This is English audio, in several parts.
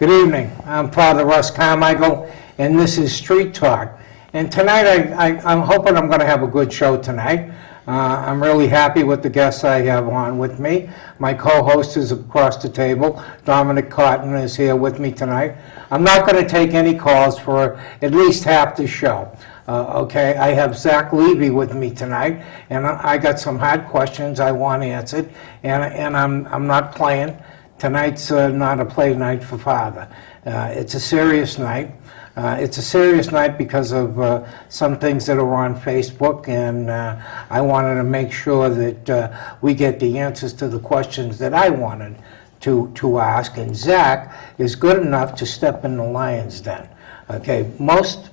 Good evening. I'm Father Russ Carmichael, and this is Street Talk. And tonight, I'm hoping I'm going to have a good show tonight. I'm really happy with the guests I have on with me. My co-host is across the table. Dominic Cotton is here with me tonight. I'm not going to take any calls for at least half the show. Okay, I have Zak Levy with me tonight, and I got some hard questions I want answered, and I'm not playing. Tonight's not a play night for Father. It's a serious night. It's a serious night because of some things that are on Facebook, and I wanted to make sure that we get the answers to the questions that I wanted to ask, and Zak is good enough to step in the lion's den. Okay, most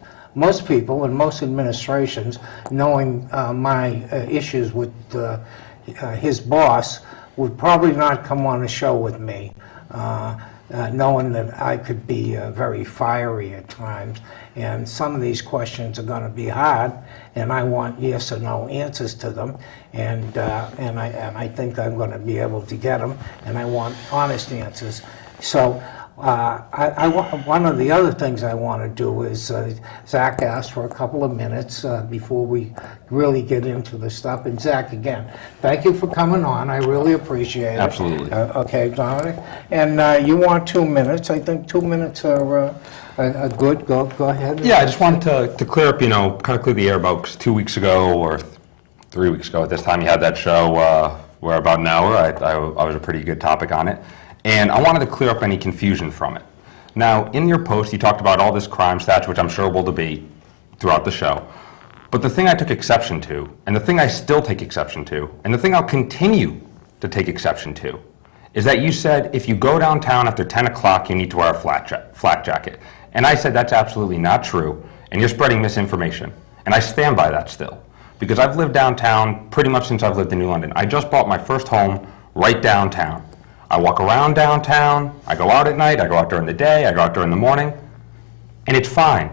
people and most administrations, knowing my issues with his boss, would probably not come on a show with me, knowing that I could be very fiery at times, and some of these questions are going to be hard, and I want yes or no answers to them, and I think I'm going to be able to get them, and I want honest answers. So one of the other things I want to do is, Zak asked for a couple of minutes before we really get into the stuff. And Zak, again, thank you for coming on. I really appreciate it. Absolutely. Okay, Dominic. And you want 2 minutes. I think 2 minutes are good. Go ahead. Yeah, I just wanted to clear up, kind of clear the air about 'cause 2 weeks ago or 3 weeks ago at this time you had that show where about an hour I was a pretty good topic on it. And I wanted to clear up any confusion from it. Now, in your post, you talked about all this crime stats, which I'm sure we'll debate throughout the show. But the thing I took exception to, and the thing I still take exception to, and the thing I'll continue to take exception to, is that you said if you go downtown after 10 o'clock, you need to wear a flak jacket. And I said that's absolutely not true, and you're spreading misinformation. And I stand by that still, because I've lived downtown pretty much since I've lived in New London. I just bought my first home right downtown. I walk around downtown, I go out at night, I go out during the day, I go out during the morning, and it's fine.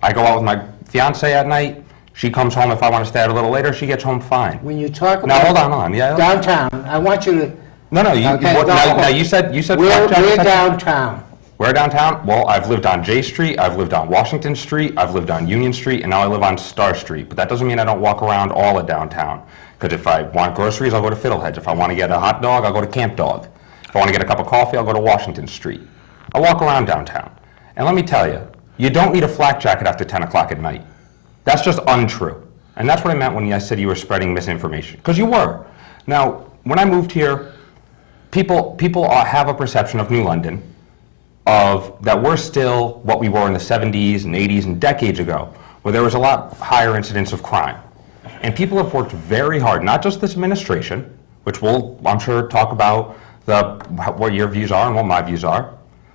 I go out with my fiance at night, she comes home if I want to stay out a little later, she gets home fine. When you talk Now about hold on, yeah. downtown, I want you to... No, now you said we're downtown. Where downtown? Well, I've lived on J Street, I've lived on Washington Street, I've lived on Union Street, and now I live on Star Street. But that doesn't mean I don't walk around all of downtown. Because if I want groceries, I'll go to Fiddleheads. If I want to get a hot dog, I'll go to Camp Dog. If I want to get a cup of coffee, I'll go to Washington Street. I walk around downtown. And let me tell you, you don't need a flak jacket after 10 o'clock at night. That's just untrue. And that's what I meant when I said you were spreading misinformation. Because you were. Now, when I moved here, people have a perception of New London of that we're still what we were in the 70s and 80s and decades ago, where there was a lot higher incidence of crime. And people have worked very hard, not just this administration, which we'll, I'm sure, talk about what your views are and what my views are,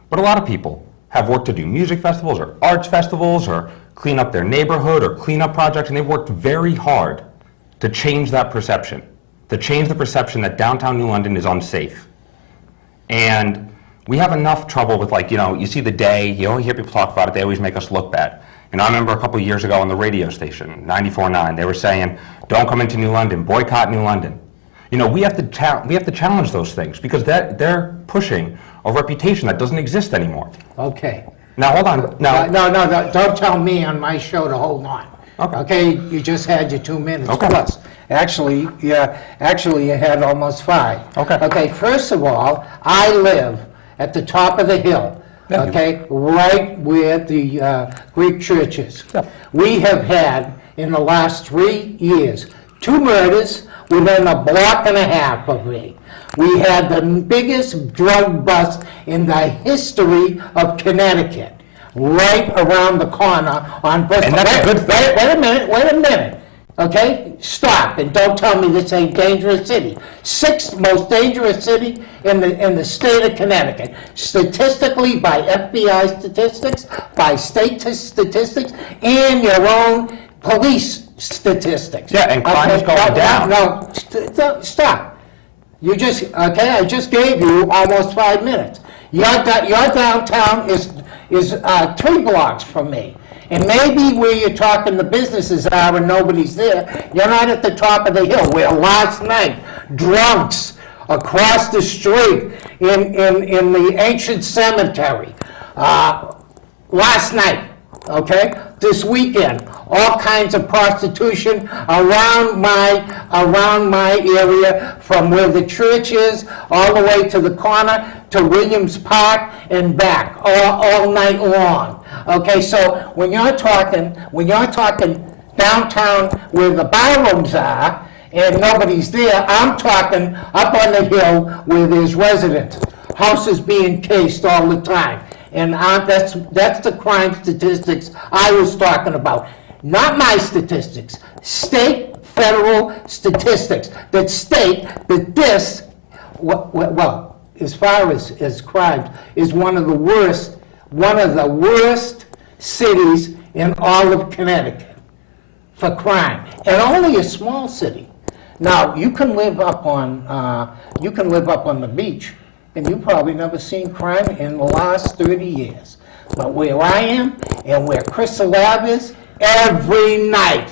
but a lot of people have worked to do music festivals or arts festivals or clean up their neighborhood or clean up projects, and they've worked very hard to change that perception, to change the perception that downtown New London is unsafe. And we have enough trouble with, you see the day, you only hear people talk about it, they always make us look bad. And I remember a couple of years ago on the radio station, 94.9, they were saying, don't come into New London, boycott New London. We have to challenge those things because they're pushing a reputation that doesn't exist anymore. Okay. Now hold on. Now No, don't tell me on my show to hold on. Okay. You just had your 2 minutes Okay. plus. Actually, you had almost 5. Okay, first of all, I live at the top of the hill. Yeah. Okay, right where the Greek church is. Yeah. We have had, in the last 3 years, 2 murders within a block and a half of me. We had the biggest drug bust in the history of Connecticut, right around the corner on Bristol. And that's a good thing. Wait a minute. Okay? Stop, and don't tell me this ain't dangerous city. 6th most dangerous city in the state of Connecticut. Statistically, by FBI statistics, by state statistics, and your own police statistics. Yeah, and crime is going down. No, stop. I just gave you almost 5 minutes. Your downtown is 3 blocks from me. And maybe where you're talking the businesses are and nobody's there, you're not at the top of the hill, where last night, drunks across the street in the ancient cemetery Last night, okay, this weekend, all kinds of prostitution around my area, from where the church is, all the way to the corner, to Williams Park and back, all night long. Okay, so when you're talking downtown where the barrooms are, and nobody's there, I'm talking up on the hill where there's residents, houses being cased all the time. And that's the crime statistics I was talking about. Not my statistics, state, federal statistics that state that this, well, as far as crimes, is one of the worst cities in all of Connecticut for crime, and only a small city. Now, you can live up on the beach, and you've probably never seen crime in the last 30 years. But where I am and where Crystal Lab is, every night,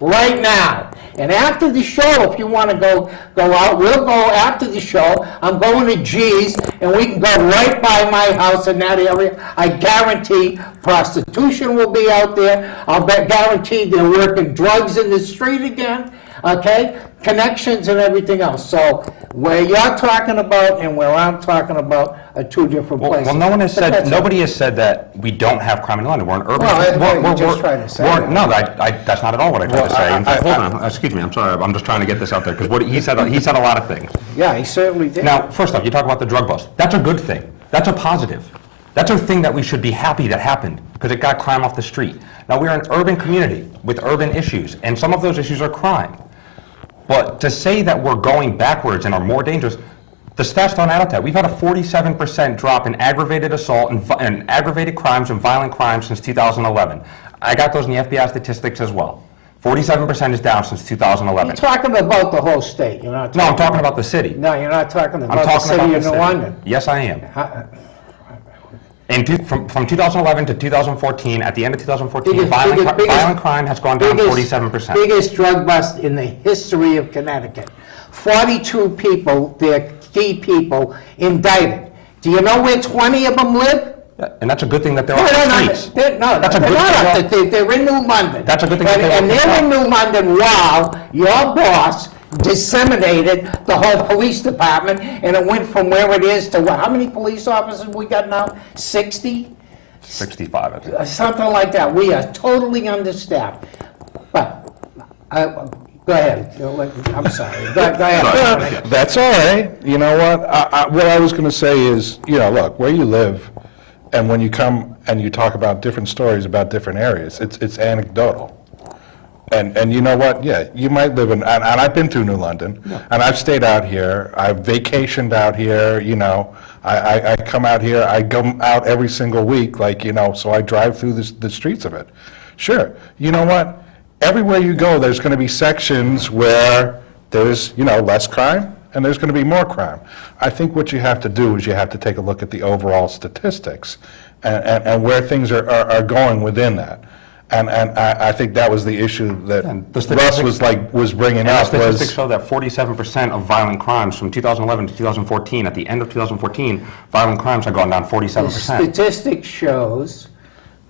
right now. And after the show, if you want to go out, we'll go after the show. I'm going to G's, and we can go right by my house in that area. I guarantee prostitution will be out there. I'll guarantee they're working drugs in the street again. Okay, connections and everything else. So where you're talking about and where I'm talking about are two different places. Well, no one has said, nobody has said that we don't have crime in London. We're an urban. Well, you're just trying to say that. No, that's not at all what I tried to say. In fact, hold on, excuse me, I'm sorry, I'm just trying to get this out there, because he said a lot of things. Yeah, he certainly did. Now, first off, you talk about the drug bust. That's a good thing. That's a positive. That's a thing that we should be happy that happened, because it got crime off the street. Now, we're an urban community with urban issues, and some of those issues are crime. But to say that we're going backwards and are more dangerous, the stats don't add up to that. We've had a 47% drop in aggravated assault and aggravated crimes and violent crimes since 2011. I got those in the FBI statistics as well. 47% is down since 2011. You're talking about the whole state. You're not. No, I'm talking about the city. No, you're not talking about the I'm talking city about of the New city. London. Yes, I am. From 2011 to 2014, at the end of 2014, violent crime has gone down 47%. Biggest drug bust in the history of Connecticut. 42 people, they're key people, indicted. Do you know where 20 of them live? Yeah, and that's a good thing that they're off the streets. They're not they're in New London. That's a good thing. And they're in New London while your boss disseminated the whole police department, and it went from where it is to how many police officers we got now? 60? 65, I think. Something like that. We are totally understaffed. But, go ahead. I'm sorry. Go ahead. That's all right. You know what I was going to say is, look, where you live, and when you come and you talk about different stories about different areas, it's anecdotal. And you know what? Yeah, you might live in, and I've been through New London, and I've stayed out here. I've vacationed out here. I come out here. I go out every single week, so I drive through the streets of it. Sure. You know what? Everywhere you go, there's going to be sections where there's, less crime, and there's going to be more crime. I think what you have to do is you have to take a look at the overall statistics and where things are going within that. And I think that was the issue that Russ was bringing up. The statistics show that 47% of violent crimes from 2011 to 2014, at the end of 2014, violent crimes have gone down 47%. The statistics shows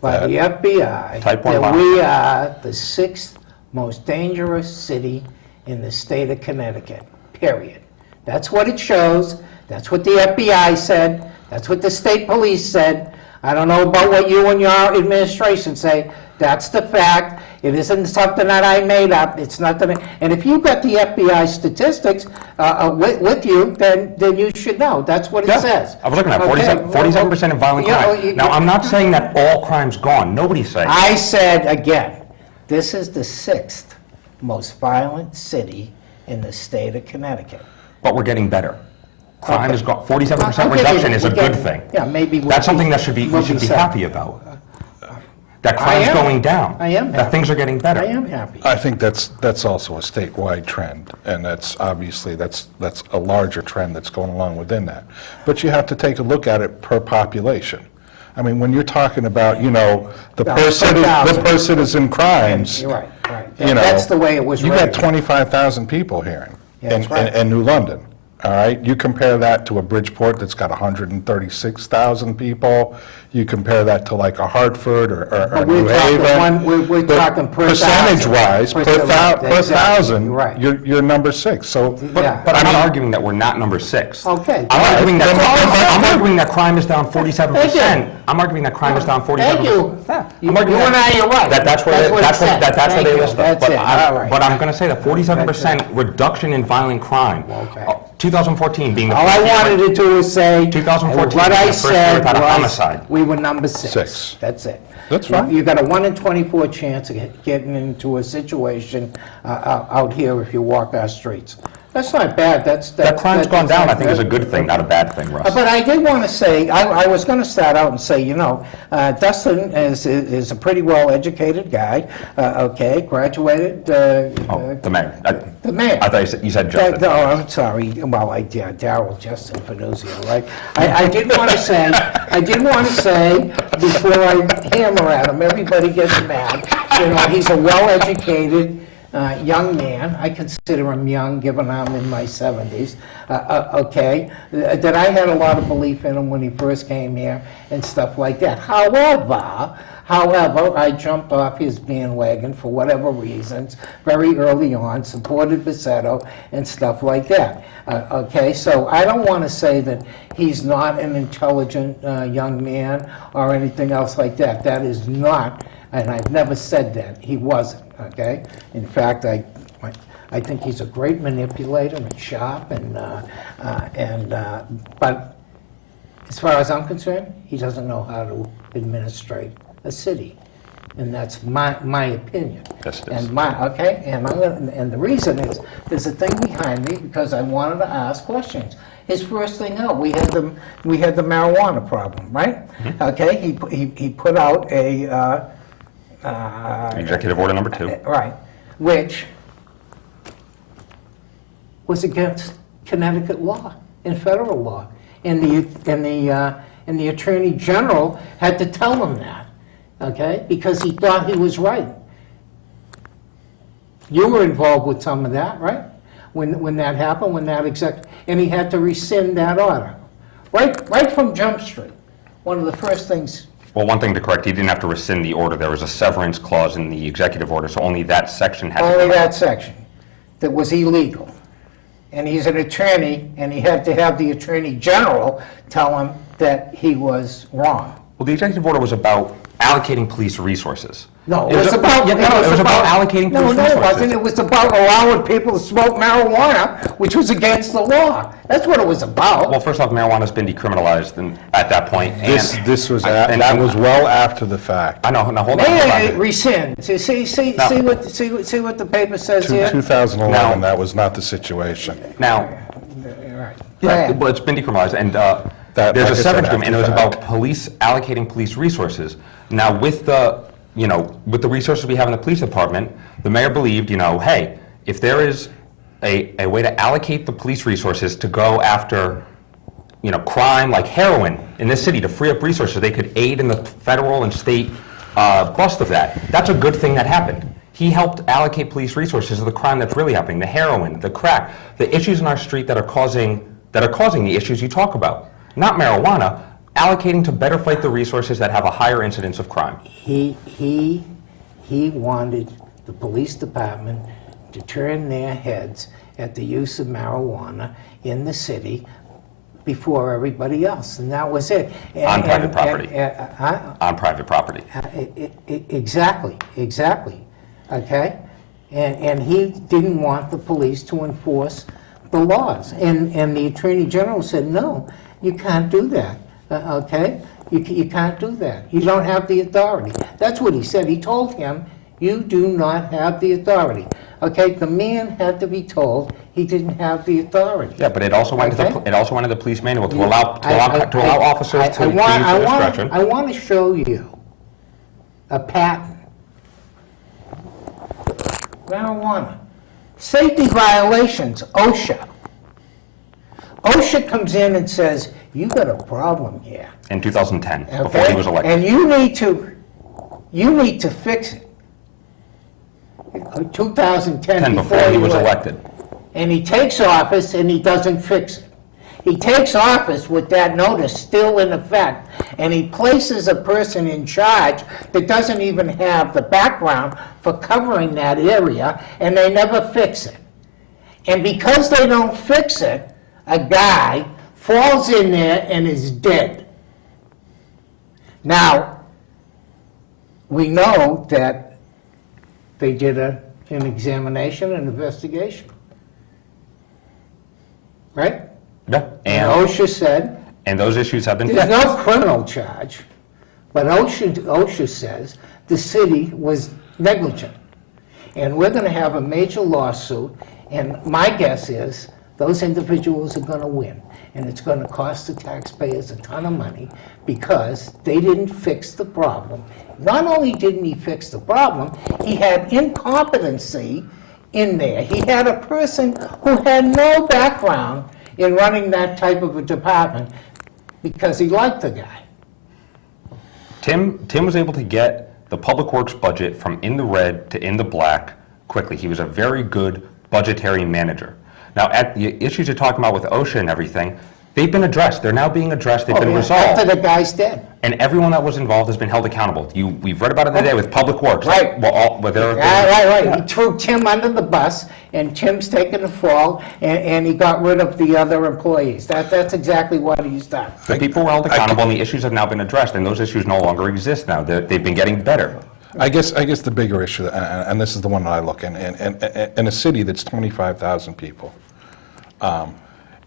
by the FBI Type 1 that we are the 6th most dangerous city in the state of Connecticut, period. That's what it shows. That's what the FBI said. That's what the state police said. I don't know about what you and your administration say. That's the fact. It isn't something that I made up. It's nothing. And if you've got the FBI statistics with you, then you should know. That's what it says. I was looking at 47% of violent crime. Now, I'm not saying that all crime's gone. Nobody's saying. I said, again, this is the 6th most violent city in the state of Connecticut. But we're getting better. Crime is gone. 47% reduction is a good thing. Yeah, maybe. That's something that we should be happy about. That crime's going down. I am happy. That things are getting better. I am happy. I think that's also a statewide trend, and that's obviously that's a larger trend that's going along within that. But you have to take a look at it per population. I mean, when you're talking about the per citizen crimes, you're right. Right. That's the way it was. You got 25,000 people here in New London. all right? You compare that to a Bridgeport that's got 136,000 people, you compare that to like a Hartford or But New Haven. we're but talking per thousand. Percentage-wise, per Exactly, thousand, right. you're number 6, so. Yeah. But I'm not arguing that we're not number 6. Okay. I'm arguing Then- I'm arguing that crime is down 47%. I'm arguing that crime is down 47%. Thank you. You I'm arguing and I are right. That's where what it said. that's where Thank they you. list us. That's But it. All right. But I'm going to say that 47% reduction in violent crime. Okay. 2014 being the All I first year- wanted to do was say, 2014 what was I the first year said without a was, homicide. we were number 6. 6. That's it. That's fine. You got a 1 in 24 chance of getting into a situation out here if you walk our streets. That's not bad, That crime's gone down, I think, is a good thing, not a bad thing, Russ. But I did want to say, I was going to start out and say, Dustin is a pretty well-educated guy, okay, graduated. The mayor. The mayor. I thought you said Justin. No, I'm sorry. Well, Daryl Justin Finizio, right? I did want to say, before I hammer at him, everybody gets mad. He's a well-educated young man. I consider him young, given I'm in my 70s. Okay, that I had a lot of belief in him when he first came here and stuff like that. However, I jumped off his bandwagon for whatever reasons very early on, supported Besetto and stuff like that. Okay, so I don't want to say that he's not an intelligent young man or anything else like that. That is not, and I've never said that. He wasn't, okay? In fact, I think he's a great manipulator and sharp, but as far as I'm concerned, he doesn't know how to administrate a city, and that's my opinion. Yes, it is. And the reason is there's a thing behind me because I wanted to ask questions. His first thing out, we had the marijuana problem, right? Mm-hmm. Okay, he put out a Executive Order number 2. right, which was against Connecticut law and federal law, and the Attorney General had to tell him that, okay, because he thought he was right. You were involved with some of that, right? When that happened, and he had to rescind that order, right from Jump Street. One of the first things. Well, one thing to correct, he didn't have to rescind the order. There was a severance clause in the executive order, so only that section had to Only come out. that section that was illegal. And he's an attorney, and he had to have the Attorney General tell him that he was wrong. Well, the executive order was about allocating police resources. No, it was about allocating police No, it resources. wasn't. It was about allowing people to smoke marijuana, which was against the law. That's what it was about. Well, first off, marijuana's been decriminalized at that point. This was well after the fact. I know. Now hold on. May I rescind? See what the paper says here. 2011, Now- that was not the situation. Now, Right. yeah, well, it's been decriminalized, and there's like I a said, severance after agreement, and it was the about fact. police allocating police resources. Now, with the resources we have in the police department, the mayor believed, hey, if there is a way to allocate the police resources to go after, crime like heroin in this city, to free up resources, they could aid in the federal and state bust of that. That's a good thing that happened. He helped allocate police resources to the crime that's really happening, the heroin, the crack, the issues in our street that are causing the issues you talk about. Not marijuana, allocating to better fight the resources that have a higher incidence of crime. He wanted the police department to turn their heads at the use of marijuana in the city before everybody else, and that was it. On private property. On private property. Exactly, okay? And he didn't want the police to enforce the laws. And the Attorney General said, no, you can't do that, okay? You can't do that. You don't have the authority. That's what he said. He told him, you do not have the authority. Okay, the man had to be told he didn't have the authority. Yeah, but it also went to the police manual to allow officers to use their discretion. I want to show you a patent. Marijuana. Safety violations, OSHA. OSHA comes in and says, you got a problem here. In 2010, before Okay? he was elected. And you need to fix it. 2010, 10 before he was elected. And he takes office and he doesn't fix it. He takes office with that notice still in effect, and he places a person in charge that doesn't even have the background for covering that area, and they never fix it. And because they don't fix it, a guy falls in there and is dead. Now, we know that they did an examination, an investigation. Right? Yeah. And OSHA said, And those issues have been there's fixed. no criminal charge, but OSHA says the city was negligent. And we're gonna have a major lawsuit, and my guess is those individuals are gonna win. And it's gonna cost the taxpayers a ton of money because they didn't fix the problem. Not only didn't he fix the problem, he had incompetency in there. He had a person who had no background in running that type of a department because he liked the guy. Tim was able to get the public works budget from in the red to in the black quickly. He was a very good budgetary manager. Now, at the issues you're talking about with OSHA and everything, they've been addressed. They're now being addressed. They've been resolved. After the guy's dead. And everyone that was involved has been held accountable. We've read about it today with Public Works. Right. Well, Right. He threw Tim under the bus, and Tim's taken the fall, and he got rid of the other employees. That's exactly what he's done. The people were held accountable, and the issues have now been addressed, and those issues no longer exist now. They've been getting better. I guess the bigger issue, and this is the one that I look in a city that's 25,000 people,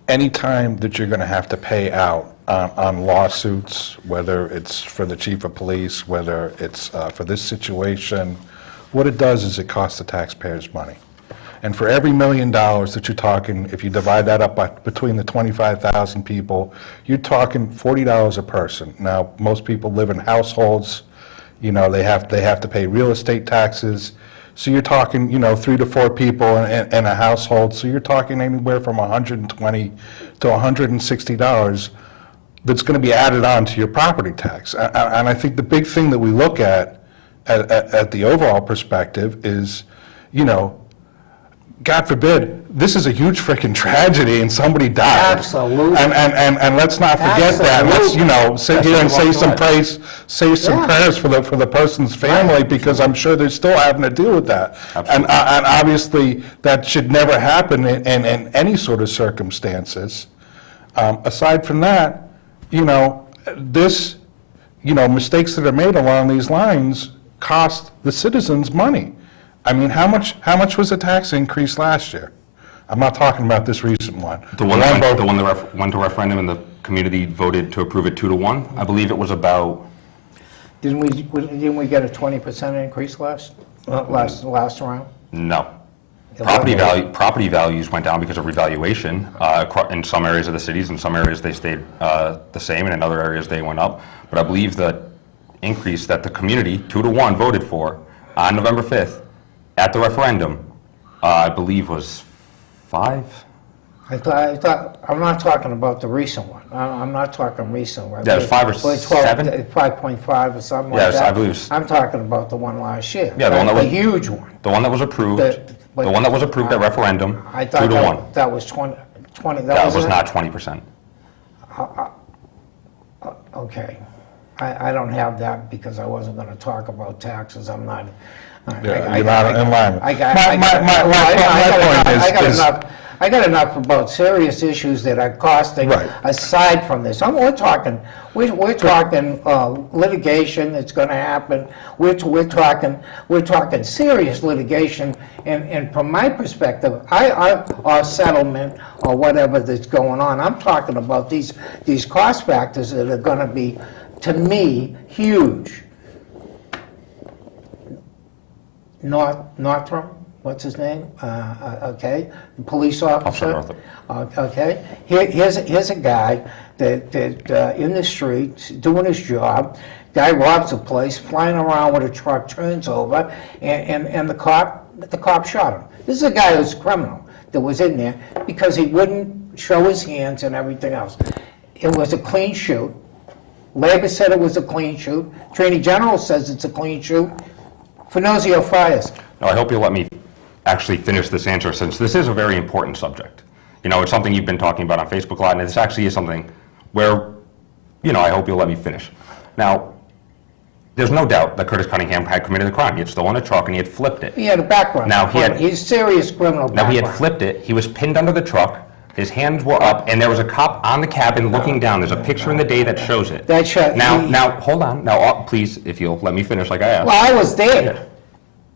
anytime that you're going to have to pay out on lawsuits, whether it's for the chief of police, whether it's for this situation, what it does is it costs the taxpayers money. And for every $1 million that you're talking, if you divide that up between the 25,000 people, you're talking $40 a person. Now, most people live in households, you know, they have to pay real estate taxes. So you're talking, 3 to 4 people in a household, so you're talking anywhere from $120 to $160 that's going to be added on to your property tax. And I think the big thing that we look at the overall perspective is, God forbid, this is a huge freaking tragedy and somebody died. Absolutely. And let's not forget that. Let's, sit here and say some praise, say some prayers for the person's family, because I'm sure they're still having to deal with that. And obviously, that should never happen in any sort of circumstances. Aside from that, mistakes that are made along these lines cost the citizens money. I mean, how much was the tax increase last year? I'm not talking about this recent one. The one that went to referendum and the community voted to approve it 2-1. I believe it was about. Didn't we get a 20% increase last round? No. Property values went down because of revaluation in some areas of the cities. In some areas they stayed the same, and in other areas they went up. But I believe the increase that the community 2-1 voted for on November 5th at the referendum, I believe was 5. I thought, I'm not talking about the recent one. I'm not talking recent one. Yeah, it was 5 or 7? 5.5 or something like Yes, that. I believe. I'm talking about the one last year. Yeah, the one that The was huge one. The one that was approved. The one that was approved at referendum. I thought 2-1. that was 20. That was not 20%. Okay. I don't have that because I wasn't going to talk about taxes. I'm not. You're not in line. I got enough about serious issues that are costing aside from this. We're talking litigation that's going to happen. We're talking serious litigation, and from my perspective, or settlement or whatever that's going on. I'm talking about these cost factors that are going to be, to me, huge. Northrum, what's his name? Okay, the police officer. Okay, here's a guy that in the streets doing his job. Guy robs a place, flying around with a truck, turns over, and the cop shot him. This is a guy who's a criminal that was in there because he wouldn't show his hands and everything else. It was a clean shoot. Labor said it was a clean shoot. Attorney General says it's a clean shoot. Finizio fires. No, I hope you'll let me actually finish this answer, since this is a very important subject. You know, it's something you've been talking about on Facebook a lot, and this actually is something where, you know, I hope you'll let me finish. Now, there's no doubt that Curtis Cunningham had committed the crime. He had stolen a truck and he had flipped it. He had a background. Now, He's serious criminal background. Now, he had flipped it, he was pinned under the truck, his hands were up, and there was a cop on the cabin looking down. There's a picture in the day that shows it. That shows. Now, hold on. Now, please, if you'll let me finish like I asked. Well, I was there.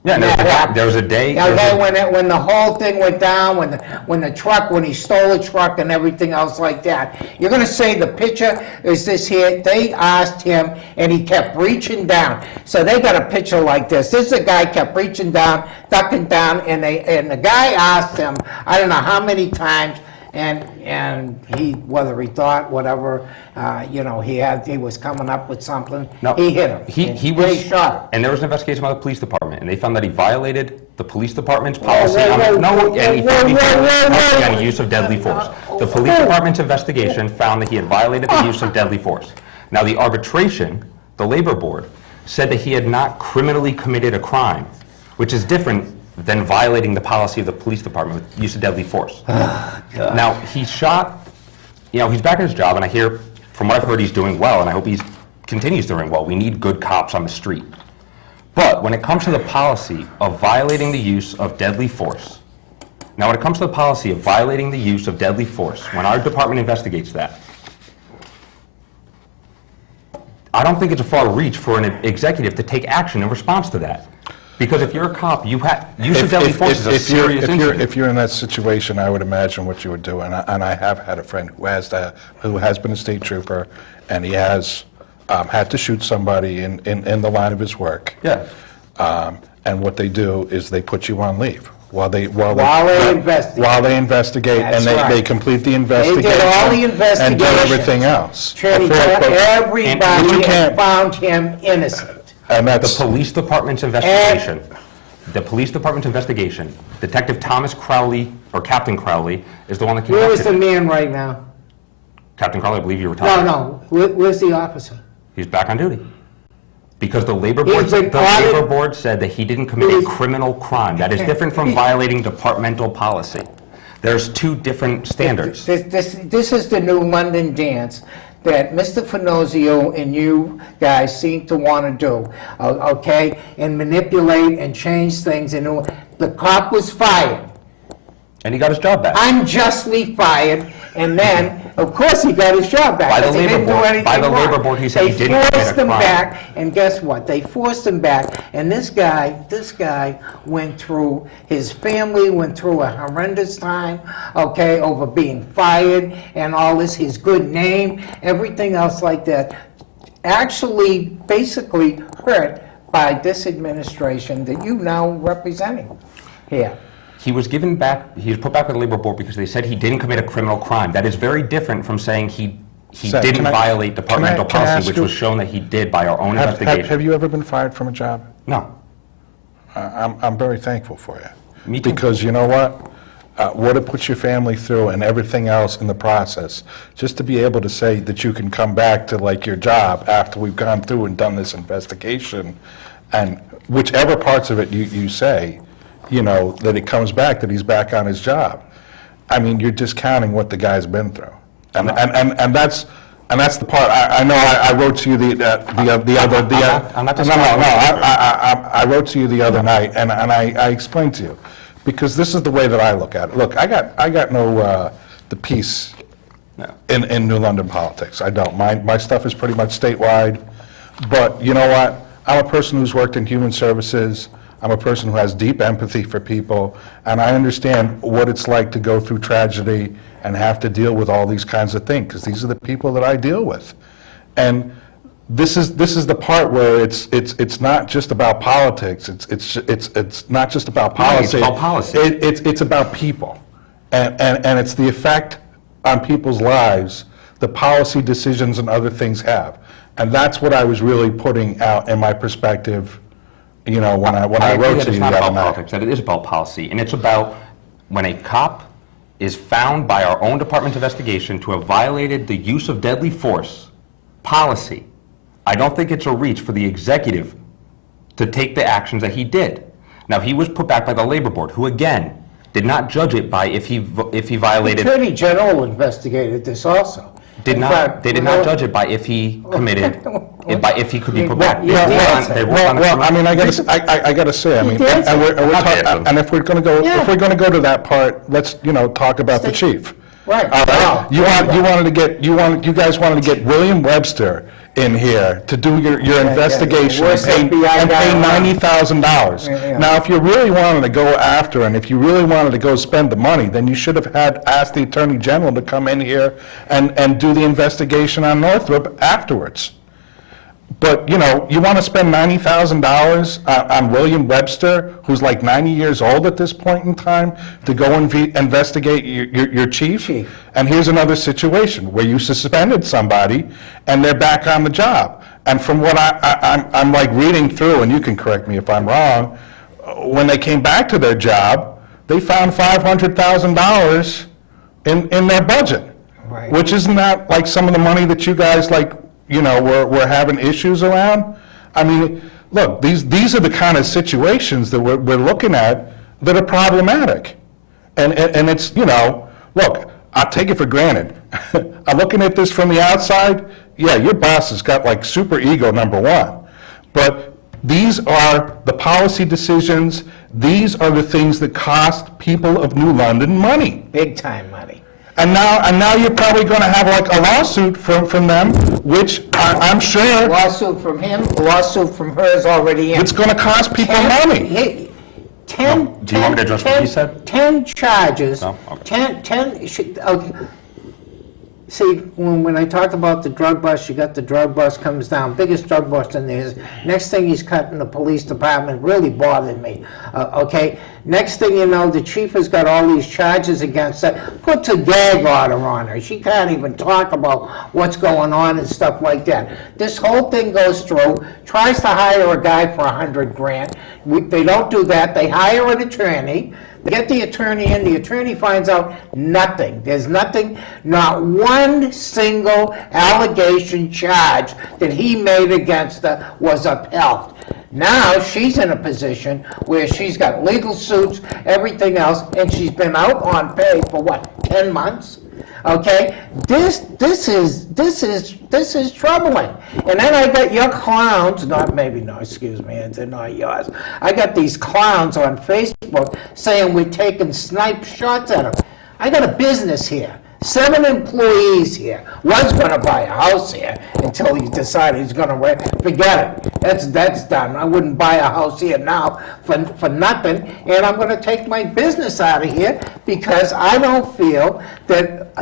Yeah, there was a day. Okay, when the whole thing went down, when he stole a truck and everything else like that. You're gonna say the picture is this here? They asked him, and he kept reaching down. So they got a picture like this. This is a guy kept reaching down, ducking down, and the guy asked him, I don't know how many times, and he, whether he thought whatever, you know, he was coming up with something. No, he hit him. He shot him. And there was an investigation by the police department, and they found that he violated the police department's policy on use of deadly force. The police department's investigation found that he had violated the use of deadly force. Now, the arbitration, the labor board, said that he had not criminally committed a crime, which is different than violating the policy of the police department with use of deadly force. Now, he shot, you know, he's back at his job, and I hear, from what I've heard, he's doing well, and I hope he continues doing well. We need good cops on the street. But when it comes to the policy of violating the use of deadly force, now when it comes to the policy of violating the use of deadly force, when our department investigates that, I don't think it's a far reach for an executive to take action in response to that. Because if you're a cop, use of deadly force is a serious incident. If you're in that situation, I would imagine what you would do. And I have had a friend who has been a state trooper, and he has had to shoot somebody in the line of his work. Yeah. And what they do is they put you on leave while they investigate. While they investigate, That's and right. they complete the investigation. They did all the investigation. And do everything else. Everybody found him innocent. And that's The police department's investigation, Detective Thomas Crowley, or Captain Crowley, is the one that Where is the conducted it. man right now? Captain Crowley, I believe you were talking. No. Where's the officer? He's back on duty. Because the labor He's been labor board said that he didn't commit a criminal crime. That is different from violating departmental policy. There's two different standards. This is the new London dance that Mr. Finizio and you guys seem to want to do, okay? And manipulate and change things. And the cop was fired. And he got his job back. Unjustly fired, and then, of course, he got his job back. By the 'cause he labor didn't do board. anything By the wrong. labor board, he said he didn't commit a They forced him crime. back, and guess what? They forced him back, and this guy went through, his family went through a horrendous time, okay, over being fired and all this, his good name, everything else like that. Actually, basically hurt by this administration that you now representing here. He was given back, he was put back with the labor board because they said he didn't commit a criminal crime. That is very different from saying he Zak, didn't can I- violate departmental can I policy, ask which you- was shown that he did by our own investigation. Have you ever been fired from a job? No. I'm very thankful for you. Me too. Because you know what it puts your family through and everything else in the process, just to be able to say that you can come back to like your job after we've gone through and done this investigation, and whichever parts of it you say, you know, that it comes back, that he's back on his job. I mean, you're discounting what the guy's been through. And that's the part, I know I wrote to you I wrote to you the other night, and I explained to you, because this is the way that I look at it. Look, I got no the peace in New London politics. I don't. My stuff is pretty much statewide, but you know what? I'm a person who's worked in human services. I'm a person who has deep empathy for people, and I understand what it's like to go through tragedy and have to deal with all these kinds of things, because these are the people that I deal with. And this is the part where it's not just about politics. It's not just about policy. It's about policy. It's about people, and it's the effect on people's lives the policy decisions and other things have, and that's what I was really putting out in my perspective. You know, when I wrote to you the other night. It's not about politics, that it is about policy, and it's about when a cop is found by our own department's investigation to have violated the use of deadly force policy. I don't think it's a reach for the executive to take the actions that he did. Now, he was put back by the Labor Board, who again did not judge it by if he The violated. Attorney General investigated this also. Did In not. fact, They did not judge it by if he committed, by if he could be put back. Yeah, They ruled on the Well, I criminal- mean, I gotta say, I mean, did. and we're Not talking, bad. and if we're gonna go, Yeah. if we're gonna go to that part, let's, talk about the chief. Right. All Wow. right? You guys wanted to get William Webster in here to do your investigation Worst and FBI guy pay around. $90,000. Yeah. Now, if you really wanted to go after, and if you really wanted to go spend the money, then you should have asked the Attorney General to come in here and do the investigation on Northrop afterwards. But, you want to spend $90,000 on William Webster, who's like 90 years old at this point in time, to go and investigate your chief? And here's another situation where you suspended somebody and they're back on the job. And from what I'm like reading through, and you can correct me if I'm wrong, when they came back to their job, they found $500,000 in their budget. Right. Which isn't that like some of the money that you guys we're having issues around? I mean, look, these are the kind of situations that we're looking at that are problematic. And it's, look, I'll take it for granted. I'm looking at this from the outside, yeah, your boss has got like super ego, number one. But these are the policy decisions, these are the things that cost people of New London money. Big time money. And now you're probably going to have like a lawsuit from them, which I'm sure Lawsuit from him, lawsuit from her is already in. it's going to cost people money. Hey, No. Do you want me to address what he said? 10 charges. No? Okay. 10, okay. See, when I talked about the drug bust, you got the drug bust comes down, biggest drug bust in there is, next thing he's cutting the police department, really bothered me, okay? Next thing you know, the chief has got all these charges against her, puts a gag order on her. She can't even talk about what's going on and stuff like that. This whole thing goes through, tries to hire a guy for $100,000. They don't do that, they hire an attorney. They get the attorney in, the attorney finds out nothing. There's nothing, not one single allegation charge that he made against her was upheld. Now, she's in a position where she's got legal suits, everything else, and she's been out on pay for what, 10 months? Okay, this is troubling. And then I got your clowns, excuse me, they're not yours. I got these clowns on Facebook saying we're taking snipe shots at them. I got a business here. 7 employees here. Was gonna buy a house here until he decided he's gonna forget it. That's done. I wouldn't buy a house here now for nothing, and I'm gonna take my business out of here because I don't feel that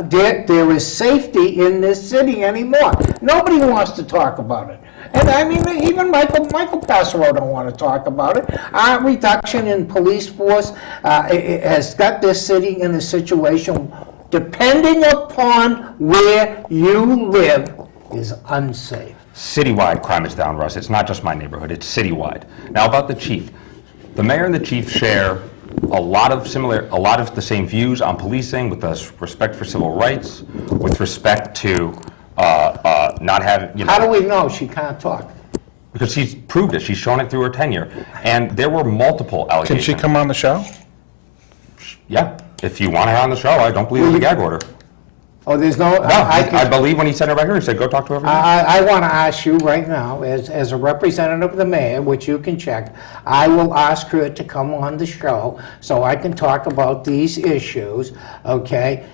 there is safety in this city anymore. Nobody wants to talk about it. And I mean, even Michael Passero don't want to talk about it. Our reduction in police force has got this city in a situation, depending upon where you live, is unsafe. Citywide crime is down, Russ. It's not just my neighborhood, it's citywide. Now about the chief. The mayor and the chief share a lot of the same views on policing, with respect for civil rights, with respect to not having, How do we know she can't talk? because she's proved it. She's shown it through her tenure. And there were multiple Can allegations. she come on the show? Yeah. If you want her on the show, I don't believe it's a gag order. Oh, there's no, No, I believe when he said it right here, he said, go talk to everyone. I want to ask you right now, as a representative of the mayor, which you can check, I will ask her to come on the show so I can talk about these issues, okay?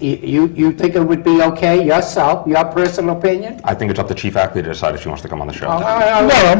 You think it would be okay, yourself, your personal opinion? I think it's up to Chief Ackley to decide if she wants to come on the show. No,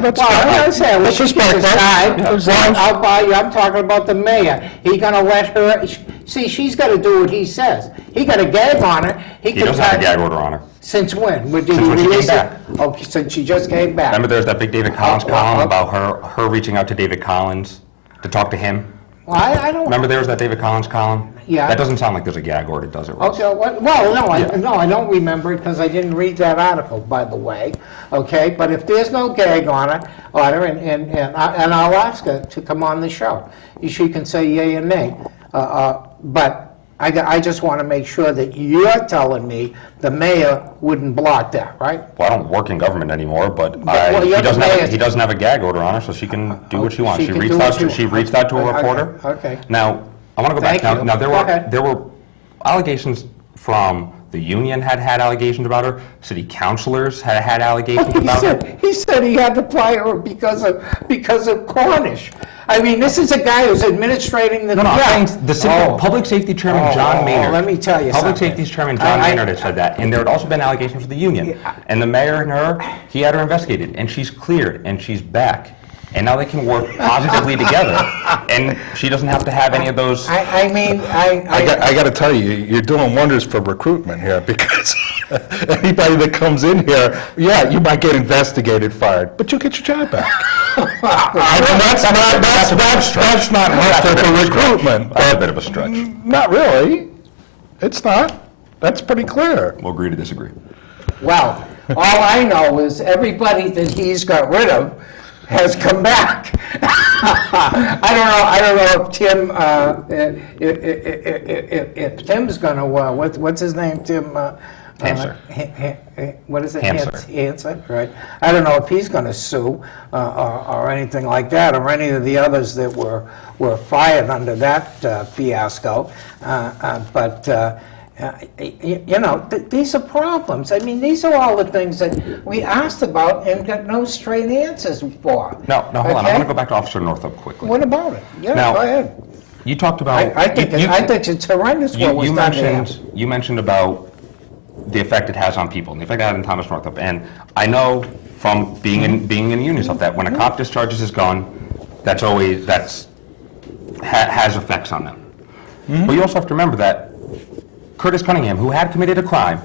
that's fine. I'm saying, let's Let's just respect that. decide. I'll buy you, I'm talking about the mayor. He gonna let her, see, she's gotta do what he says. He got a gag on her. He doesn't have a gag order on her. Since when? Did he Since when she release came it? back. Oh, since she just came back. Remember there's that big David Collins Oh, column oh. about her reaching out to David Collins to talk to him? Well, I don't. Remember there was that David Collins column? Yeah. That doesn't sound like there's a gag order, does it, Russ? Okay, well, no, Yeah. I don't remember it because I didn't read that article, by the way, okay? But if there's no gag on it, and I'll ask her to come on the show. She can say yay or nay. But I just want to make sure that you're telling me the mayor wouldn't block that, right? Well, I don't work in government anymore, but well, you're the mayor. he doesn't have a gag order on her, so she can do what she wants. She She can reached do what out she to, she wants. reached out to a Okay, reporter. okay. Now, I want to go back. Thank you. Now, Go ahead. there were allegations from the union had allegations about her, city councilors had allegations about her. He said he had to fire her because of Cornish. I mean, this is a guy who's administrating the... No, I'm Yeah. saying the public safety chairman, John Maynard. Let me tell you Public something. safety chairman, John Maynard had said that, and there had also been allegations with the union. And the mayor and her, he had her investigated, and she's cleared, and she's back. And now they can work positively together, and she doesn't have to have any of those... I mean, I got to tell you, you're doing wonders for recruitment here, because anybody that comes in here, yeah, you might get investigated, fired, but you'll get your job back. I mean, that's not helpful for recruitment. That's a bit of a stretch. Not really. It's not. That's pretty clear. We'll agree to disagree. well, all I know is everybody that he's got rid of has come back. I don't know if Tim, if Tim's gonna, what's his name, Tim? Hamster. What is it? Hamster. Hamster, right. I don't know if he's gonna sue or anything like that, or any of the others that were fired under that fiasco. But you know, these are problems. I mean, these are all the things that we asked about and got no straight answers for. No, hold on. I Okay? want to go back to Officer Northup quickly. What about it? Yeah, Now, go ahead. You talked about... I think it's horrendous what was done to him. You mentioned about the effect it has on people, and the effect it had on Thomas Northup. And I know from being in union stuff that when a cop discharges his gun, has effects on them. But you also have to remember that Curtis Cunningham, who had committed a crime...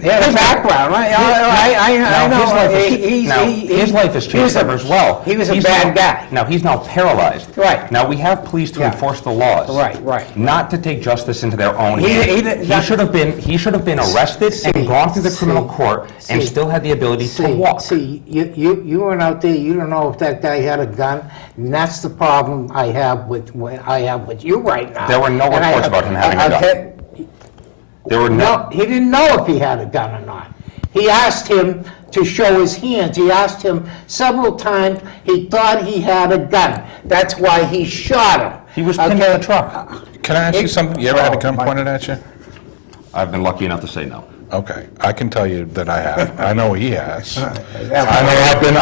He had a background, right? I know. His life has changed ever as well. He was a bad guy. Now, he's now paralyzed. Right. Now, we have police to Yeah. enforce the laws. Right. Not to take justice into their own He- hands. he- He should have been arrested and gone through the criminal court and still had the ability to walk. See, you went out there, you don't know if that guy had a gun, and that's the problem I have with you right now. There were no And reports about him having a gun. okay, There were No, he didn't know if he had a gun or not. He asked him to show his hands. He asked him several times. He thought he had a gun. That's why he shot him. He was pinned in the truck. Can I ask you something? You ever had a gun pointed at you? I've been lucky enough to say no. Okay, I can tell you that I have. I know he has. I know I I've been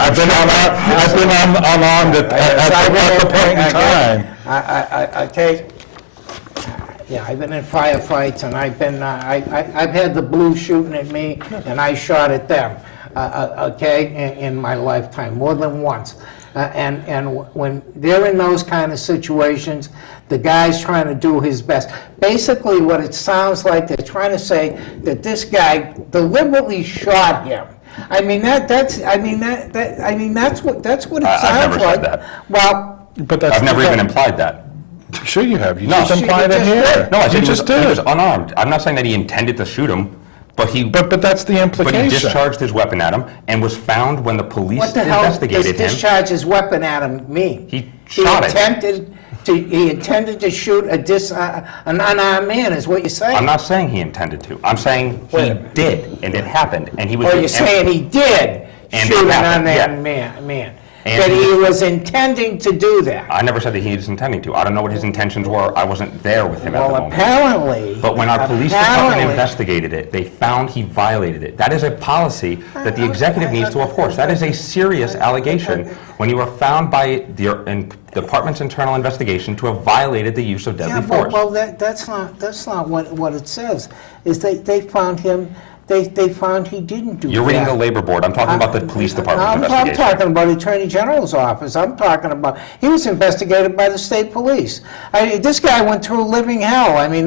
unarmed at the point in time. Okay. Yeah, I've been in firefights, and I've had the blue shooting at me, and I shot at them, okay, in my lifetime, more than once. And when they're in those kind of situations, the guy's trying to do his best. Basically, what it sounds like, they're trying to say that this guy deliberately shot him. I mean, that's what it I've sounds never like. said that. Well, But that's I've never the even thing. implied that. Sure you have. You No. just implied it You just here. did. No, I You said he was did. unarmed. I'm not saying that he intended to shoot him, but But that's the But implication. he discharged his weapon at him and was found when the police what the hell does investigated him. discharge his weapon at him mean? He shot it. He intended to shoot an unarmed man, is what you're saying? I'm not saying he intended to. I'm saying Wait a he minute. did, and it happened, and he was... Or you're saying he did And shoot it an happened, unarmed yeah. man? And That he he was intending to do that? I never said that he was intending to. I don't know what his intentions were. I wasn't there with him at the Well, moment. apparently... But when our police department apparently- investigated it, they found he violated it. That is a policy that the executive needs to enforce. That is a serious allegation when you are found by the department's internal investigation to have violated the use of deadly Yeah, force. well, that's not what it says, is they found him, they found he didn't do that. You're reading the labor board. I'm talking about the police department's I'm investigation. talking about the Attorney General's office. I'm talking about, he was investigated by the state police. This guy went through living hell. I mean,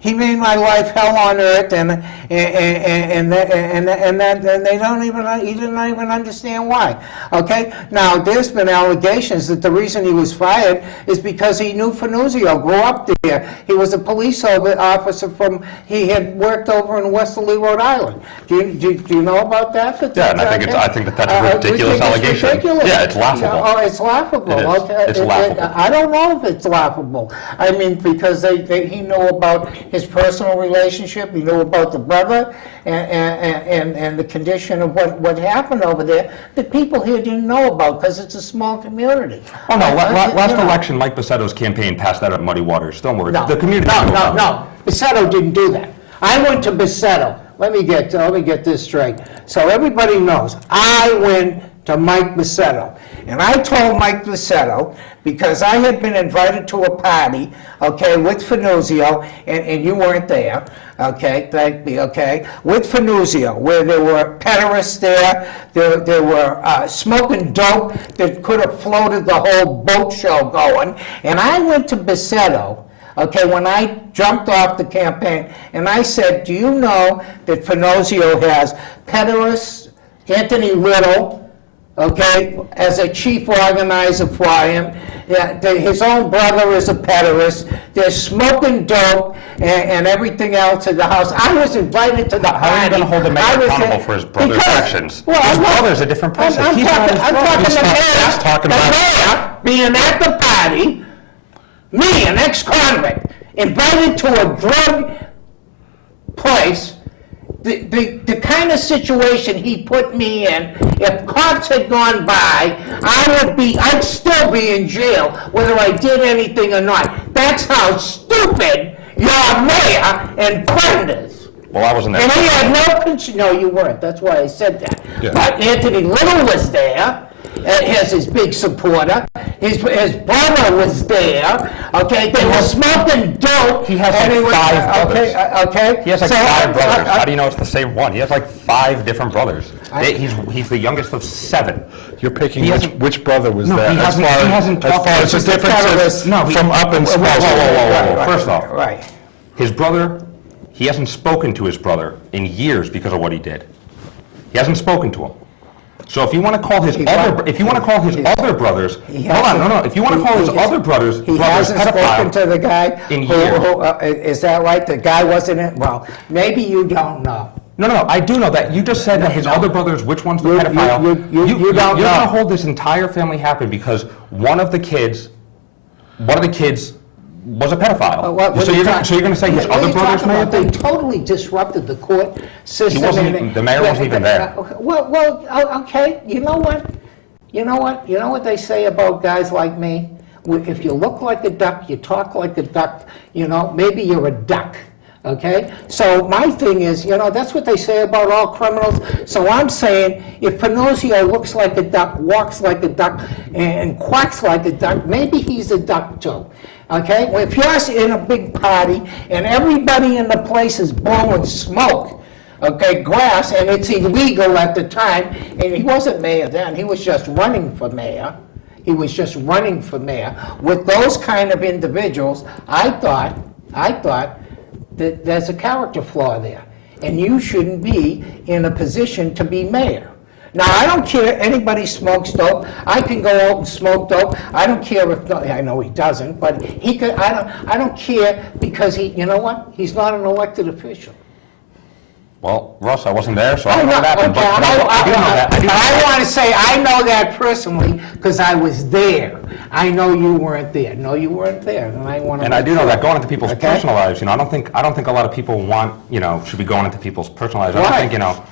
he made my life hell on earth, and he didn't even understand why. Okay? Now, there's been allegations that the reason he was fired is because he knew Finizio, grew up there. He was a police officer he had worked over in Westerly, Rhode Island. Island. Do you know about that? Yeah, and I think that's a ridiculous allegation. Ridiculous? Yeah, it's laughable. Oh, it's laughable. It is. Okay. It's laughable. I don't know if it's laughable. I mean, because he knew about his personal relationship, he knew about the brother, and the condition of what happened over there that people here didn't know about because it's a small community. Oh, no, last You know. election, Mike Bassetto's campaign passed that at Muddy Waters. Don't worry. No, The community no, knew no, about it. no. Bassetto didn't do that. I went to Bassetto. Let me get this straight. So everybody knows, I went to Mike Bassetto. And I told Mike Bassetto, because I had been invited to a party, okay, with Finizio, and you weren't there, okay, thank me, okay, with Finizio, where there were pederasts there were smoking dope that could have floated the whole boat show going. And I went to Bassetto, okay, when I jumped off the campaign, and I said, do you know that Finizio has pederasts, Anthony Riddle, okay, as a chief organizer for him. Yeah, his own brother is a pederast. They're smoking dope and everything else in the house. I was invited to the party. How are you going to hold the mayor I was accountable there for his brother's because- actions? Well, His I'm not- brother's a different person. I'm He's not talking, his I'm brother. talking He's the not- mayor, he's talking the about- mayor being at the party, me, an ex-convict, invited to a drug place. The kind of situation he put me in, if cops had gone by, I'd still be in jail, whether I did anything or not. That's how stupid your mayor and friend is. Well, I wasn't there. And he had no concern, no, you weren't, that's why I said that. Yeah. But Anthony Little was there, as his big supporter. His brother was there, okay? They were smoking dope. He has and like was- 5 brothers. Okay? He has like So, 5 brothers. How do you know it's the same one? He has like 5 different brothers. He's the youngest of 7. You're picking He which, hasn't- which brother was No, there. he hasn't as talked far about as the just the differences terrorists. No, he- from up in Whoa, small. whoa, whoa. Right, First off, right. his brother, he hasn't spoken to his brother in years because of what he did. He hasn't spoken to him. So if you want to call his other brothers, hold on, no. If you want to call his other brothers He hasn't spoken to the guy in who, years. is that right? The guy wasn't in, well, maybe you don't know. No, I do know that. You just said that his other brothers, which one's the You- pedophile? you don't You're know. going to hold this entire family happen because one of the kids was a pedophile. So you're going to say his other brothers may have They been? totally disrupted the court system. The mayor wasn't even there. Well, okay, you know what? You know what they say about guys like me? If you look like a duck, you talk like a duck, maybe you're a duck. Okay? So my thing is, that's what they say about all criminals. So I'm saying, if Finizio looks like a duck, walks like a duck, and quacks like a duck, maybe he's a duck too. Okay? Well, if you're in a big party, and everybody in the place is blowing smoke, okay, grass, and it's illegal at the time, and he wasn't mayor then, he was just running for mayor. He was just running for mayor. With those kind of individuals, I thought that there's a character flaw there, and you shouldn't be in a position to be mayor. Now, I don't care anybody smokes dope. I can go out and smoke dope. I don't care if, I know he doesn't, but he could, I don't care because you know what? He's not an elected official. Well, Russ, I wasn't there, so I don't know that. Okay, But no, I do know that. I do know I that. want to say, I know that personally, because I was there. I know you weren't there. No, you weren't there, and I want to. And I do know that going into people's Okay. personal lives, I don't think a lot of people want, should be going into people's personal lives. I don't Why? think,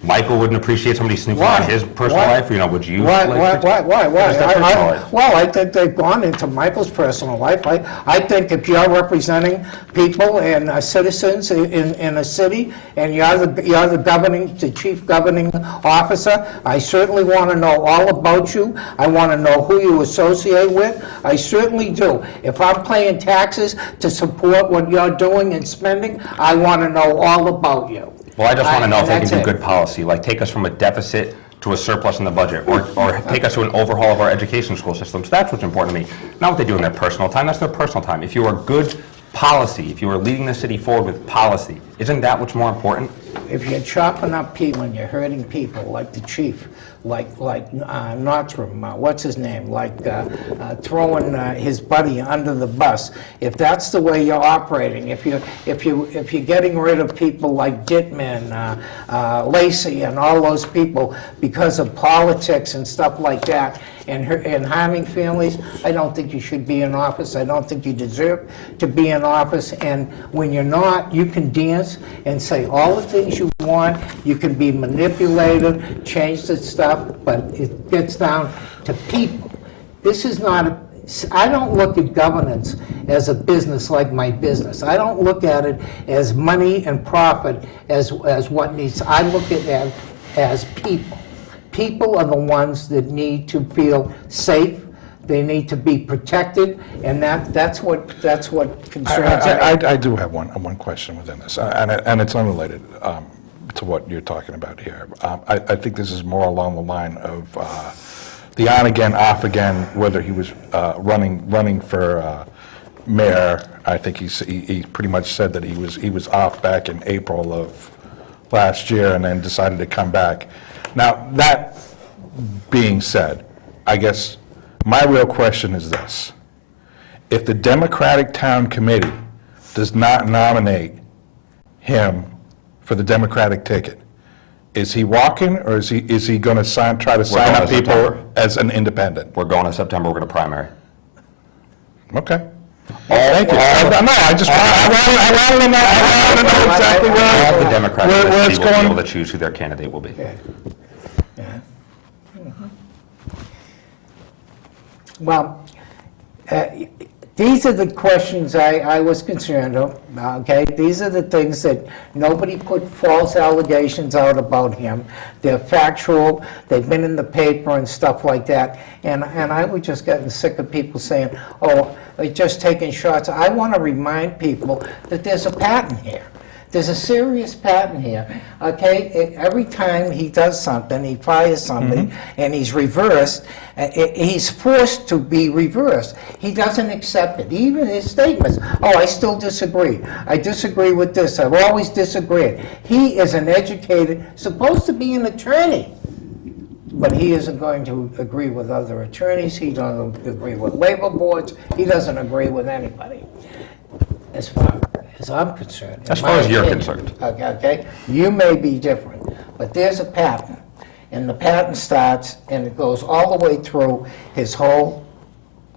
Michael wouldn't appreciate somebody snooping Why? on his personal Why? life. Would you? Why? It's their personal life. Well, I think they've gone into Michael's personal life. I think if you're representing people and citizens in a city, and you're the chief governing officer, I certainly want to know all about you. I want to know who you associate with. I certainly do. If I'm paying taxes to support what you're doing and spending, I want to know all about you. Well, I just want to know if they can That's do it. good policy, like take us from a deficit to a surplus in the budget, or take us to an overhaul of our education school systems. That's what's important to me. Not what they do in their personal time. That's their personal time. If you are good policy, if you are leading the city forward with policy, Isn't that what's more important? If you're chopping up people and you're hurting people, like the chief, like Nordstrom, what's his name, throwing his buddy under the bus, if that's the way you're operating, if you're getting rid of people like Dittman, Lacey, and all those people because of politics and stuff like that, and harming families, I don't think you should be in office. I don't think you deserve to be in office. And when you're not, you can dance and say all the things you want. You can be manipulated, change the stuff, but it gets down to people. This is not I don't look at governance as a business like my business. I don't look at it as money and profit as what needs. I look at it as people. People are the ones that need to feel safe. They need to be protected, and that's what concerns me. I do have one question within this, and it's unrelated to what you're talking about here. I think this is more along the line of the on again, off again. Whether he was running for mayor, I think he pretty much said that he was off back in April of last year, and then decided to come back. Now, that being said, I guess my real question is this. If the Democratic Town Committee does not nominate him for the Democratic ticket, is he walking, or is he going to try to sign up people September. as an independent? We're going to September, we're going to primary. Okay. Thank you. No, I just want to know exactly All the where Democratic it's list will be able going. to choose who their candidate will be. Yeah. Well, these are the questions I was concerned of, okay? These are the things that nobody put false allegations out about him. They're factual, they've been in the paper and stuff like that. And I was just getting sick of people saying, oh, they're just taking shots. I want to remind people that there's a pattern here. There's a serious pattern here, okay? Every time he does something, he fires somebody, and he's reversed, he's forced to be reversed. He doesn't accept it. Even his statements, oh, I still disagree. I disagree with this. I've always disagreed. He is an educated, supposed to be an attorney, but he isn't going to agree with other attorneys. He doesn't agree with labor boards. He doesn't agree with anybody. As far as I'm concerned. As far as you're concerned. Okay, you may be different, but there's a pattern. And the pattern starts, and it goes all the way through his whole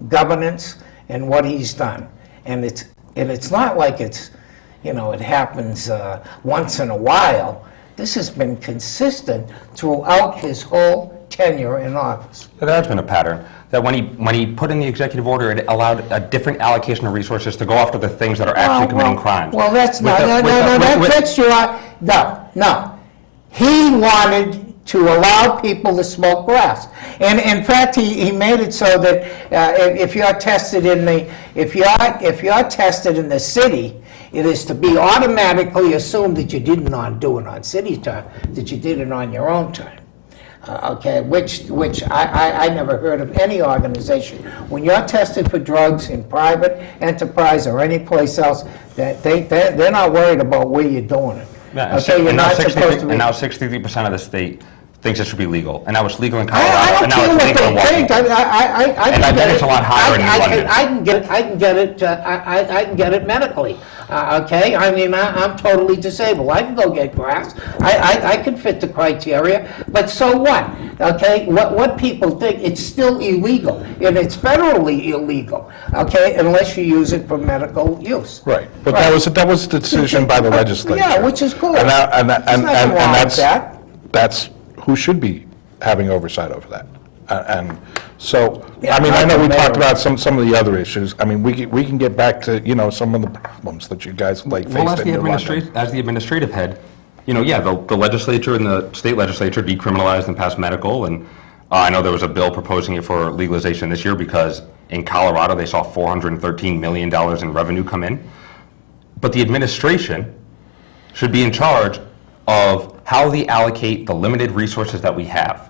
governance and what he's done. And it's not like it happens once in a while. This has been consistent throughout his whole tenure in office. There has been a pattern that when he put in the executive order, it allowed a different allocation of resources to go after the things that are actually committing crimes. Well, that's With not, the- with the- with- with- that's your, no. He wanted to allow people to smoke grass. And in fact, he made it so that if you're tested in the city, it is to be automatically assumed that you didn't do it on city time, that you did it on your own time. Okay, which I never heard of any organization. When you're tested for drugs in private enterprise or any place else, they're not worried about where you're doing it. Yeah, Okay, you're not supposed to be. and now 63% of the state thinks it should be legal. And now it's legal in I Colorado, don't and now care it's what legal in they think. Washington. And I bet it's a lot higher in London. I can get it medically. Okay, I mean, I'm totally disabled. I can go get grass. I can fit the criteria. But so what? Okay, what people think, it's still illegal, and it's federally illegal. Okay, unless you use it for medical use. Right, but that was a decision by the legislature. Yeah, which is good. And There's nothing wrong with that. that's who should be having oversight over that. And so, Yeah, I mean, I know we not the talked mayor. about some of the other issues. I mean, we can get back to, some of the problems that you guys faced Well, as in the New London. administrative head, the legislature and the state legislature decriminalized and passed medical, and I know there was a bill proposing it for legalization this year because in Colorado they saw $413 million in revenue come in. But the administration should be in charge of how they allocate the limited resources that we have.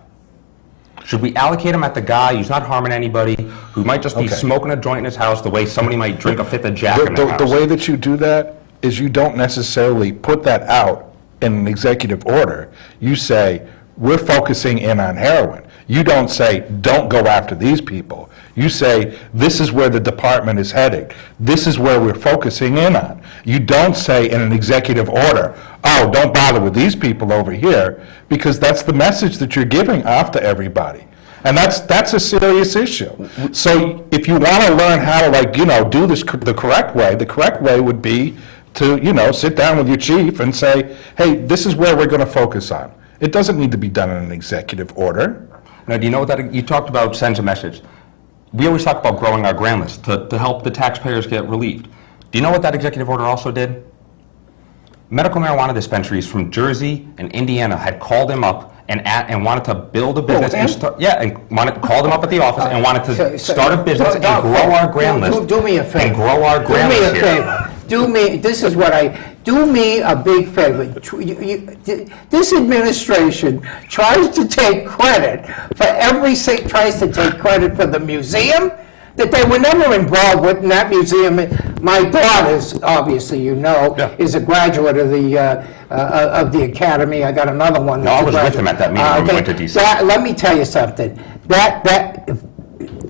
Should we allocate them at the guy who's not harming anybody, who might just be Okay. smoking a joint in his house the way somebody might drink a fifth of Jack in their The house? way that you do that is you don't necessarily put that out in an executive order. You say, we're focusing in on heroin. You don't say, don't go after these people. You say, this is where the department is heading. This is where we're focusing in on. You don't say in an executive order, oh, don't bother with these people over here, because that's the message that you're giving off to everybody. And that's a serious issue. So if you want to learn how to, do this the correct way would be to, sit down with your chief and say, hey, this is where we're going to focus on. It doesn't need to be done in an executive order. Now, do you know what that, you talked about sends a message. We always talk about growing our grant list to help the taxpayers get relieved. Do you know what that executive order also did? Medical marijuana dispensaries from Jersey and Indiana had called him up and wanted to build a business and called him up at the office and wanted to start a business and grow our grant list. Do me a favor. And grow our grant list here. Do me a big favor. This administration tries to take credit for everything, tries to take credit for the museum that they were never involved with in that museum. My daughter's, obviously, is a graduate of the academy. I got another one. No, I was with him at that meeting when we went to DC. Let me tell you something. That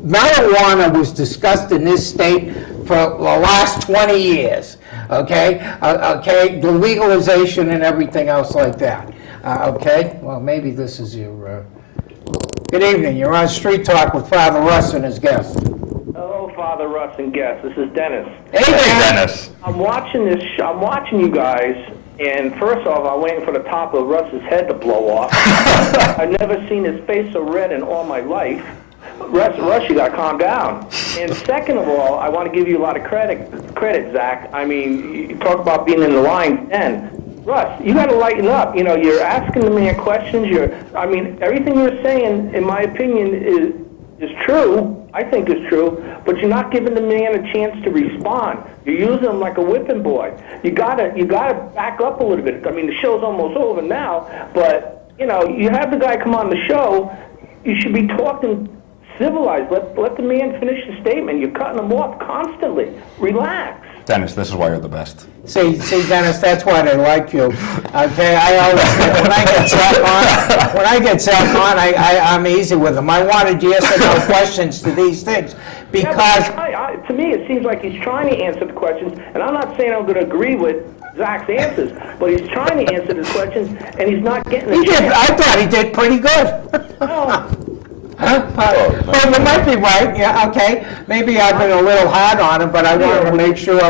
marijuana was discussed in this state for the last 20 years. Okay, the legalization and everything else like that. Okay, well, maybe this is your. Good evening. You're on Street Talk with Father Russ and his guest. Hello, Father Russ and guest. This is Dennis. Hey, Dennis. I'm watching this. I'm watching you guys, and first off, I'm waiting for the top of Russ's head to blow off. I've never seen his face so red in all my life. Russ, you got to calm down. And second of all, I want to give you a lot of credit, Zach. I mean, you talk about being in the lion's den. Russ, you got to lighten up. You're asking the man questions. Everything you're saying, in my opinion, is true. I think is true, but you're not giving the man a chance to respond. You're using him like a whipping boy. You gotta back up a little bit. I mean, the show's almost over now, but you have the guy come on the show. You should be talking civilized. Let the man finish the statement. You're cutting him off constantly. Relax. Dennis, this is why you're the best. See, Dennis, that's why they like you. Okay, I always when I get Zach on, I'm easy with him. I wanted yes or no questions to these things because to me it seems like he's trying to answer the questions, and I'm not saying I'm going to agree with Zach's answers, but he's trying to answer the questions, and he's not getting the chance. I thought he did pretty good. Oh. Well, you might be right. Yeah, okay. Maybe I've been a little hard on him, but I wanted to make sure. A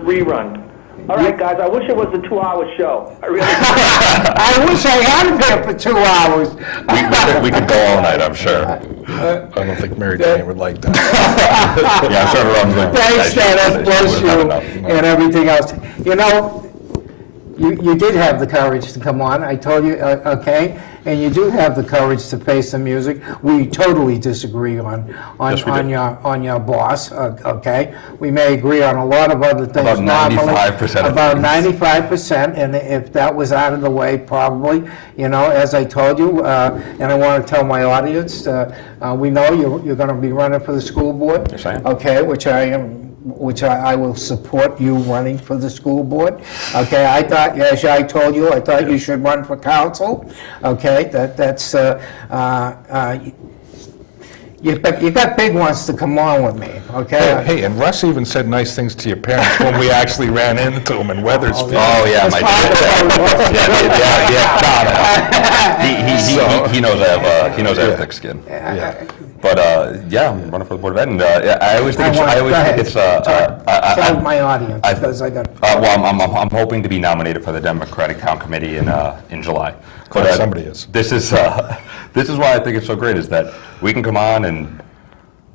rerun. All right, guys. I wish it was a 2-hour show. I really. I wish I had him here for 2 hours. We could go all night, I'm sure. I don't think Mary Jane would like that. Yeah, I'm sure everyone's like, Thanks, Dennis. Bless you and everything else. You did have the courage to come on. I told you, okay, and you do have the courage to face the music. We totally disagree on your boss. Okay, we may agree on a lot of other things. About 95%. About 95%, and if that was out of the way, probably, as I told you, and I want to tell my audience, we know you're going to be running for the school board. Yes, I am. Okay, which I will support you running for the school board. Okay, I thought, as I told you, I thought you should run for council. Okay, that's you got big ones to come on with me. Okay. Hey, and Russ even said nice things to your parents when we actually ran into him in Weathersfield. Oh, yeah, my dad. He knows I have thick skin. Yeah. But I'm running for the Board of Ed, and I always think it's. Tell my audience because I got. I'm hoping to be nominated for the Democratic Town Committee in July. But somebody is. This is why I think it's so great is that we can come on and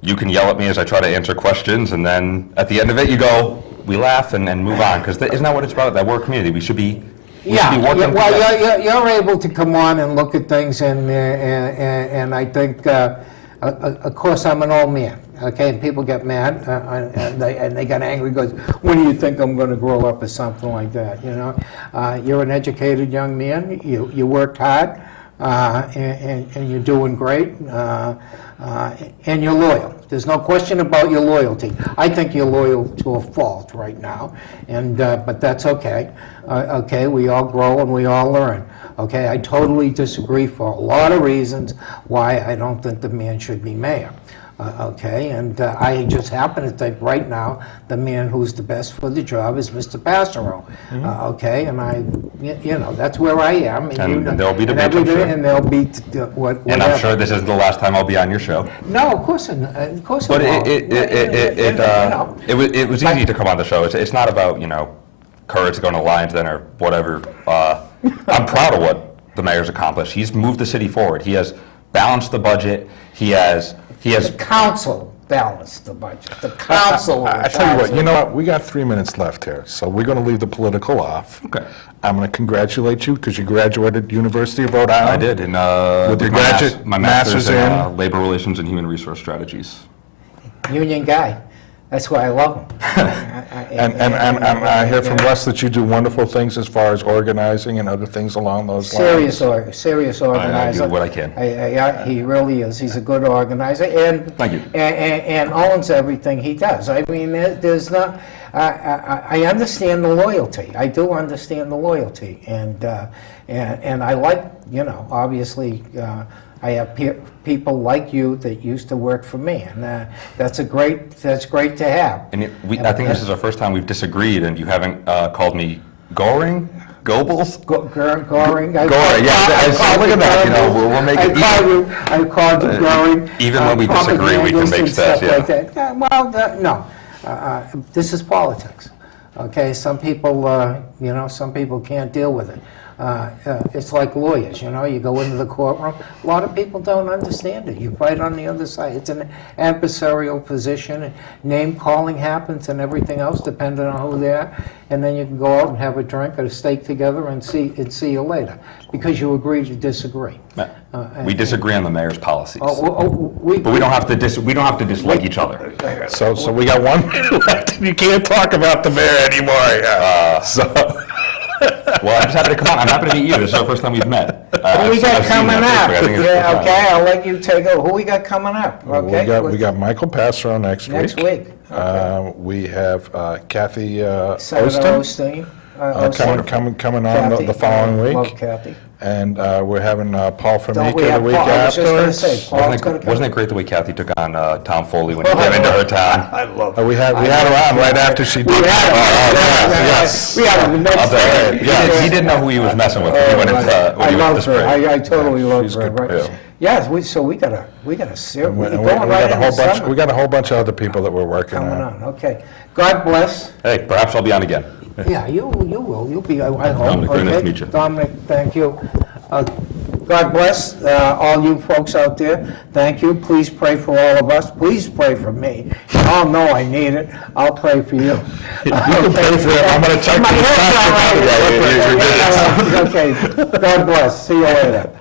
you can yell at me as I try to answer questions, and then at the end of it you go, we laugh and move on, because isn't that what it's about? That we're a community. We should be. Well, you're able to come on and look at things, and I think, of course, I'm an old man, okay, and people get mad, and they get angry, because when do you think I'm going to grow up or something like that, You're an educated young man, you worked hard, and you're doing great. and you're loyal. There's no question about your loyalty. I think you're loyal to a fault right now, and but that's okay. Okay, we all grow and we all learn. Okay, I totally disagree for a lot of reasons why I don't think the man should be mayor. Okay, and I just happen to think right now the man who's the best for the job is Mr. Passero. Okay, and that's where I am. And there'll be debates, I'm sure. And there'll be whatever. And I'm sure this isn't the last time I'll be on your show. No, of course it won't. But it was easy to come on the show. It's not about, courage going to Lions Den or whatever. I'm proud of what the mayor's accomplished. He's moved the city forward. He has balanced the budget. He has. The council balanced the budget. The council. I tell you what, we got 3 minutes left here, so we're going to leave the political off. Okay. I'm going to congratulate you because you graduated University of Rhode Island. I did, and With your my master's in in? labor relations and human resource strategies. Union guy. That's why I love him. And I hear from Russ that you do wonderful things as far as organizing and other things along those lines. Serious organizer. I do what I can. He really is. He's a good organizer, and Thank you. and owns everything he does. I mean, there's not. I understand the loyalty. I do understand the loyalty, and I like, obviously. I have people like you that used to work for me, and that's great to have. And I think this is the first time we've disagreed, and you haven't called me Goring? Goebbels? Goring. Goring, yeah. Look at that, we'll make it easy. I called you Goring. Even when we disagree, we can make stuff, yeah. like that. No. This is politics. Okay, some people, some people can't deal with it. It's like lawyers, you go into the courtroom. A lot of people don't understand it. You fight on the other side. It's an adversarial position. Name calling happens and everything else, depending on who they are. And then you can go out and have a drink or a steak together and see you later, because you agree to disagree. We disagree on the mayor's policies, but we don't have to dislike each other. So we got 1 minute left, and you can't talk about the mayor anymore. Well, I'm just happy to come on. I'm happy to meet you. This is the first time we've met. Who we got I've seen coming that up? Facebook. I think it's the Yeah, first okay, time. I'll let you take over. Who we got coming up? Okay. We got Michael Passero next week. Next week. We have Kathy Senator Osteen Osteen. coming on Kathy. the following week. Love Kathy. And we're having Paul Don't we Formica have the week Paul? I was just gonna afterwards. say, Paul's gonna come. Wasn't it great the way Kathy took on Tom Foley when he came into her town? I love We had her on right after she did. We had him. yes. We had him the next day. Yeah, he didn't know who he was messing with when he went into I love the her. spring. I totally love she's her. good, Right? too. Yes, we got a series. And We're we going right into summer. got a whole bunch of other people that we're working Coming on. on. Okay. God bless. Hey, perhaps I'll be on again. Yeah, you will. You'll be, I hope. Dominic, very nice to Okay? meet you. Dominic, thank you. God bless all you folks out there. Thank you. Please pray for all of us. Please pray for me. You all know I need it. I'll pray for you. You can pay for it. I'm going to check My the head's all right. stock. Okay. God bless. See you later.